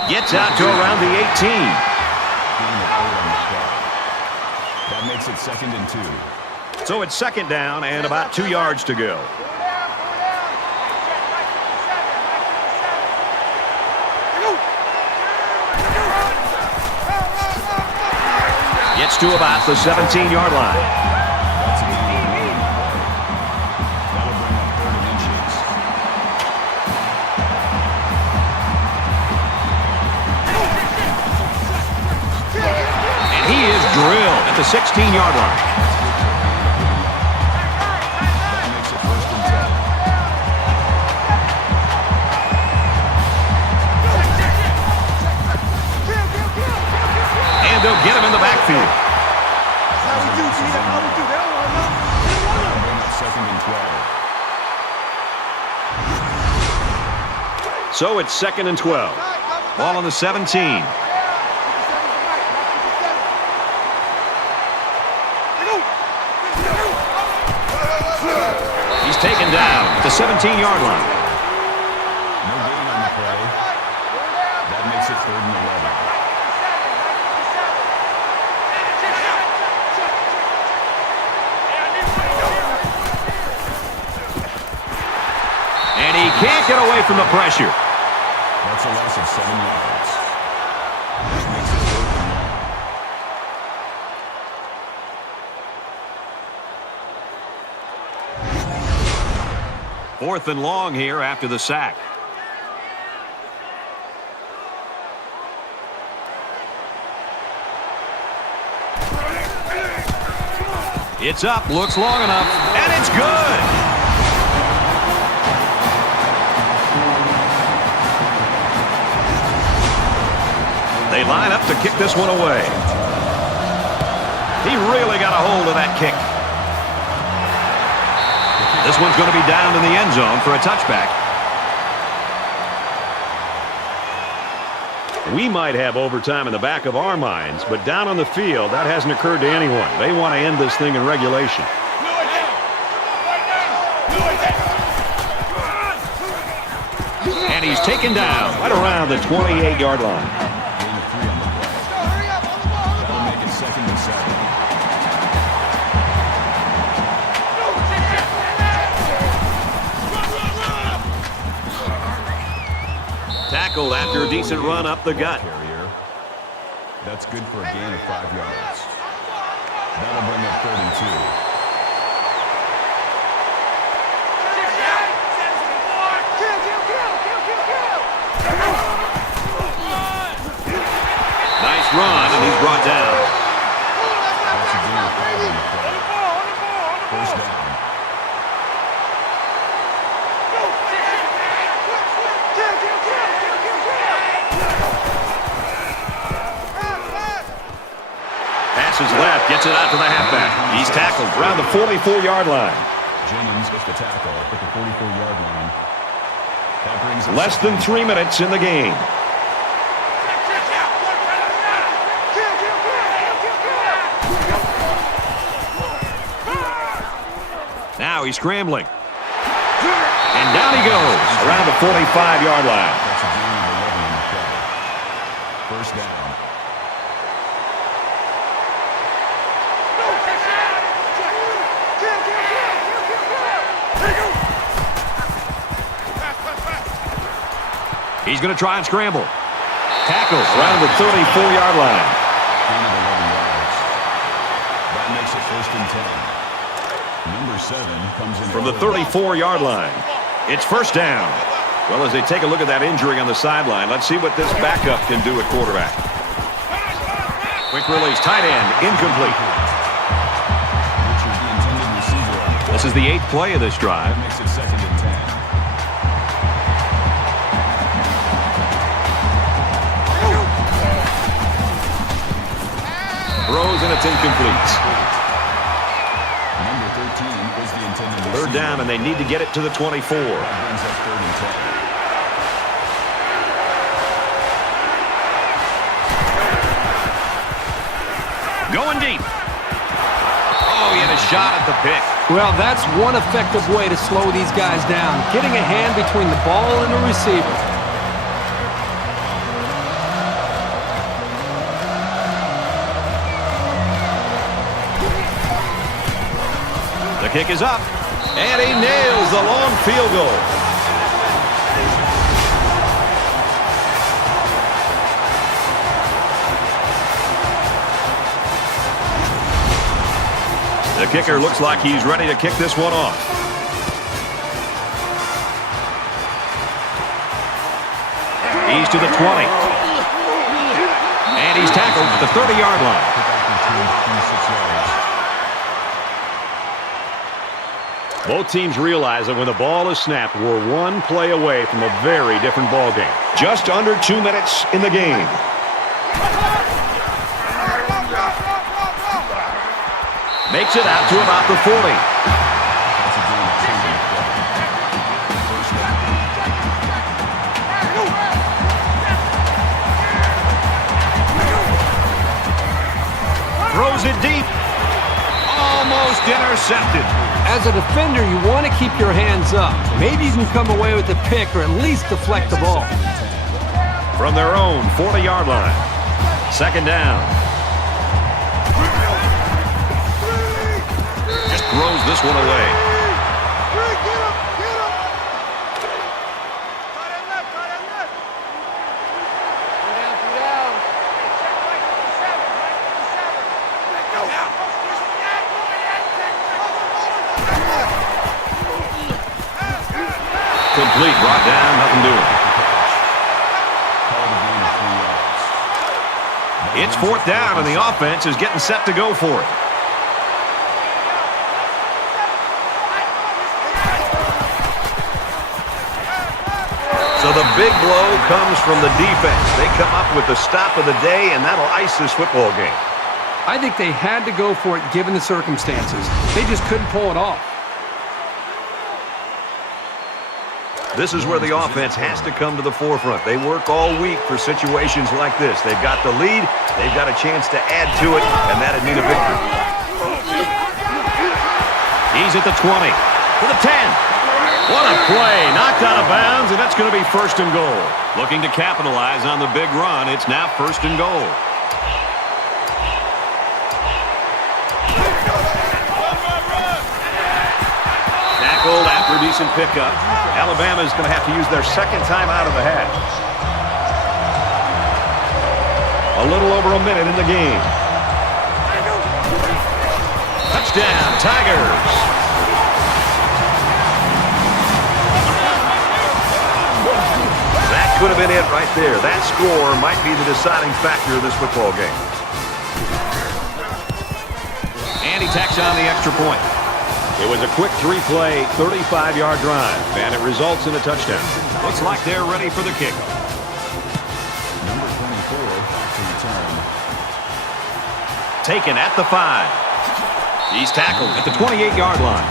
Gets out to around the 18. Gain of 8 on the play. That makes it 2nd and 2. So it's 2nd down and about 2 yards to go. Gets to about the 17-yard line. That's a gain of 1 on the play. That'll bring up 3rd and inches. And he is drilled at the 16-yard line. That makes it 1st and 10. And they'll get him in the backfield. Second and 12. So it's 2nd and 12. Ball on the 17. taken down at the 17-yard line. No gain on the play. That makes it 3rd and 11. And he can't get away from the pressure. That's a loss of 7 yards. This makes it 3rd and long. 4th and long here after the sack. It's up, looks long enough, and it's good. They line up to kick this one away. He really got a hold of that kick. This one's going to be down in the end zone for a touchback. We might have overtime in the back of our minds, but down on the field, that hasn't occurred to anyone. They want to end this thing in regulation. And he's taken down right around the 28-yard line. That'll make it 2nd and 7. Tackled after a decent run up the gut. Carrier. That's good for a gain of 5 yards. That'll bring up 3rd and 2. Nice run, and he's brought down. That's a gain of 5 on the play. 1st down. Passes left, gets it out to the halfback. He's tackled around the 44-yard line. Jennings gets the tackle at the 44-yard line. That brings us Less than 3 minutes in the game. Now he's scrambling. And down he goes around the 45-yard line. That's a gain of 11 on the play. 1st down. He's going to try and scramble. Tackle around the 34-yard line. Gain of 11 yards. That makes it 1st and 10. Number 7 comes in From the 34-yard line, it's 1st down. Well, as they take a look at that injury on the sideline, let's see what this backup can do at quarterback. Quick release, tight end, incomplete. Richard, the intended receiver on the play. This is the 8th play of this drive. That makes it 2nd and 10. Throws and it's incomplete. Number 13 was the intended receiver. 3rd down, and they need to get it to the 24. That brings up 3rd and 10. Going deep. Oh, he had a shot at the pick. Well, that's one effective way to slow these guys down, getting a hand between the ball and the receiver. The kick is up, and he nails the long field goal. The kicker looks like he's ready to kick this one off. He's to the 20. And he's tackled at the 30-yard line. Both teams realize that when the ball is snapped, we're one play away from a very different ball game. Just under 2 minutes in the game. Makes it out to about the 40. Throws it deep. Almost intercepted. As a defender, you want to keep your hands up. Maybe you can come away with a pick or at least deflect the ball. From their own 40-yard line. Second down. Just throws this one away. Complete, brought down, nothing doing. It's fourth down, and the offense is getting set to go for it. So the big blow comes from the defense. They come up with the stop of the day, and that'll ice this football game. I think they had to go for it given the circumstances. They just couldn't pull it off. This is where the offense has to come to the forefront. They work all week for situations like this. They've got the lead. They've got a chance to add to it, and that'd mean a victory. He's at the 20, to the 10. What a play. Knocked out of bounds, and that's going to be first and goal. Looking to capitalize on the big run. It's now first and goal. Tackled after a decent pickup. Alabama is going to have to use their second time out of the half. A little over a minute in the game. Touchdown, Tigers. That could have been it right there. That score might be the deciding factor of this football game. And he tacks on the extra point. It was a quick three-play, 35-yard drive, and it results in a touchdown. Looks like they're ready for the kick. Number 24 back to return. Taken at the 5. He's tackled at the 28-yard line.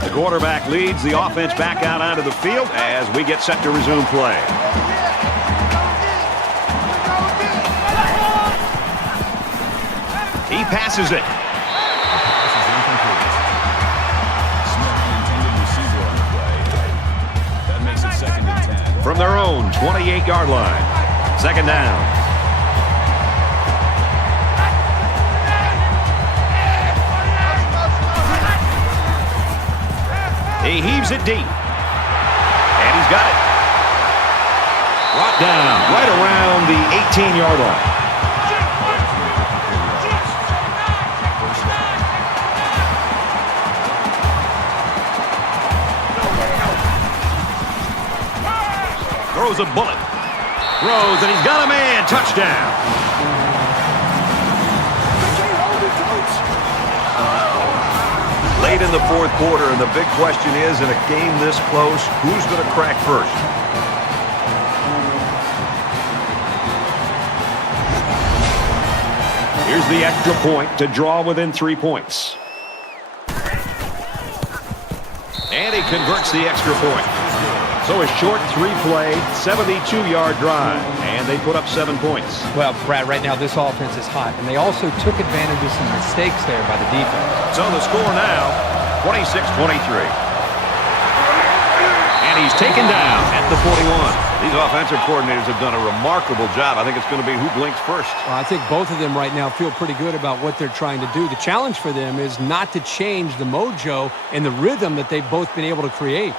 The quarterback leads the offense back out onto the field as we get set to resume play. He passes it. This is incomplete. Smith, the intended receiver on the play. That makes it second and 10. From their own 28-yard line. Second down. He heaves it deep. And he's got it. Brought down right around the 18-yard line. Throws a bullet. Throws, and he's got a man. Touchdown. Late in the fourth quarter, and the big question is, in a game this close, who's going to crack first? Here's the extra point to draw within 3 points. And he converts the extra point. So a short three-play, 72-yard drive, and they put up 7 points. Well, Brad, right now this offense is hot, and they also took advantage of some mistakes there by the defense. So the score now, 26-23. And he's taken down at the 41. These offensive coordinators have done a remarkable job. I think it's going to be who blinks first. Well, I think both of them right now feel pretty good about what they're trying to do. The challenge for them is not to change the mojo and the rhythm that they've both been able to create.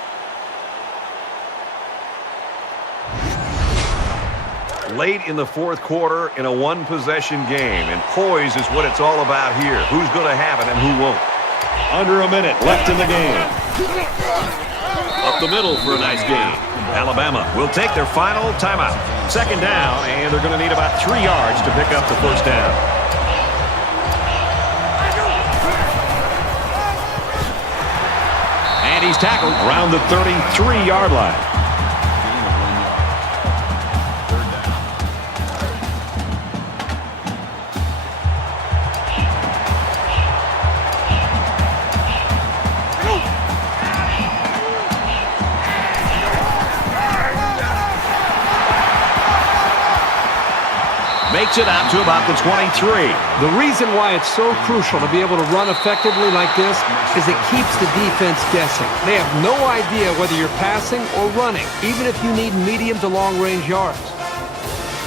Late in the fourth quarter in a one-possession game, and poise is what it's all about here. Who's going to have it and who won't? Under a minute left in the game. Up the middle for a nice game. Alabama will take their final timeout. Second down, and they're going to need about 3 yards to pick up the first down. And he's tackled around the 33-yard line. Makes it out to about the 23. The reason why it's so crucial to be able to run effectively like this is it keeps the defense guessing. They have no idea whether you're passing or running, even if you need medium to long-range yards.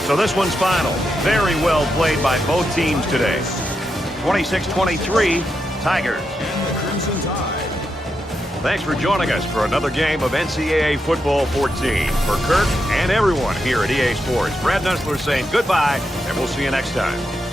So this one's final. Very well played by both teams today. 26-23, Tigers. And the Crimson Tide. Thanks for joining us for another game of NCAA Football 14. For Kirk and everyone here at EA Sports, Brad Nussler saying goodbye, and we'll see you next time.